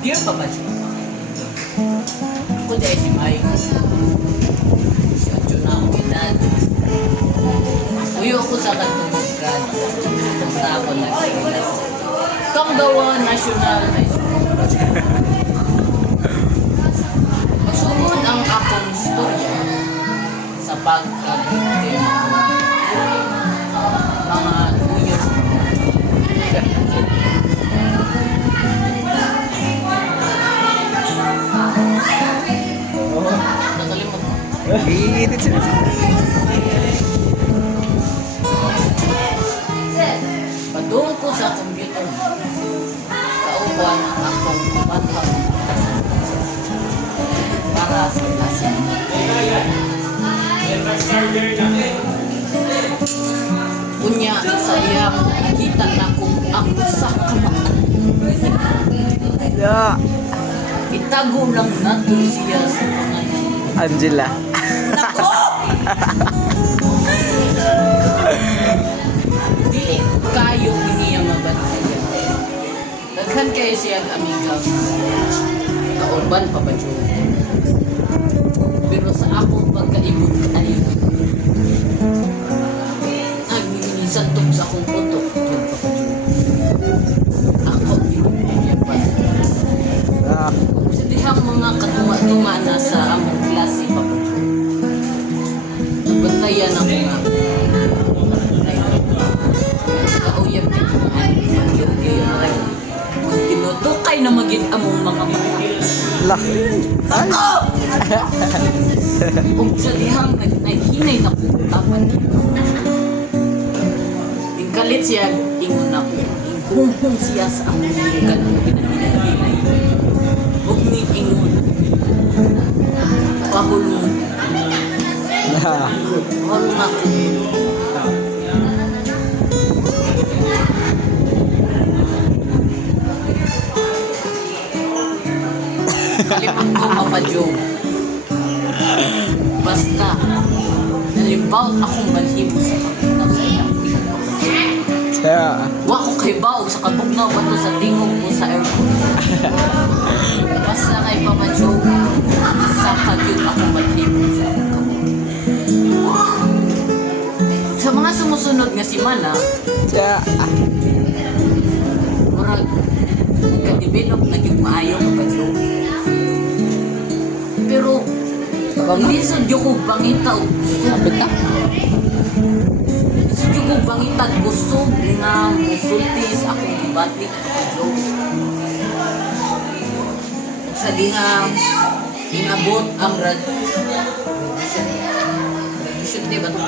Dear Papa Joe, ako dahil si Mike. Si Adjo na akong edad. Uyo ko sa katulugan. Punta ako na sa Tonggawa National High School. Magsugod ang akong storya sa pagkabiktima. Mga 2 years nakalimot. Iinit sila. Padung ko sa computer. Kauban ang akong batang para sa klase. Unya sayang nakita na kung ang sa kamaan. Yeah. Itago lang nato siya sa pangalan. Angela. Nako! Dili kayo niya mabantayan. Daghan kayo siya amiga. Kaurban pa ba Joe? Pero sa akong pagkaibot ay nagnisantok sa akong putok. Ako pinagpapalyan pa. Ah. Sa dihang mga katuma-tuma na sa among klase pa po. Bantayan ako nga. Kauyab dito na ay tinutukay na maging among mga mata. Lah. Ako! Kung sa dihang naghinay na po apan dito. Tingkalit siya, ingon ako. Inghunghung siya sa among lugan mo pinaghinay. Huwag ni ingon. Pahulungan. Lah. Mahulung ako. Kalimang ko Papa Joe. Basta, nalimbawt akong balhimo sa kabugnaw sa iyang tingog. Yeah. Wa ko kay bawog sa kabugnaw bato sa tingog mo sa airport. Basta kay Papa Joe, sa kagyod akong balhimo sa kabugnaw. Sa mga sumusunod nga simana, Yeah. murag nagka-develop na yung maayo Papa Joe. Pero, hindi sa diyo ko bangita o Sabi ka? sa diyo ko bangita kusog nga musultis akong ibati Papa Joe. Sa di nga inabot ang graduation day ba ito?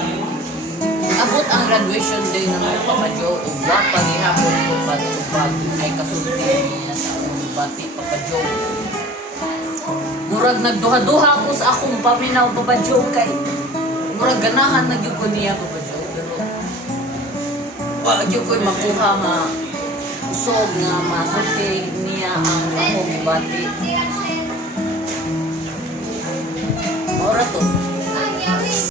Inabot ang graduation day ng Papa Joe o ba paghihapon ko pag ay kasulti niya sa akong ibati Papa Joe. Murag nagduha-duha ako sa akong paminaw Papa Joe kay murag ganahan na gyud ko niya Papa Joe pero wa gyud ko makuha nga usog nga masulti niya ang akong ibati. Ora to.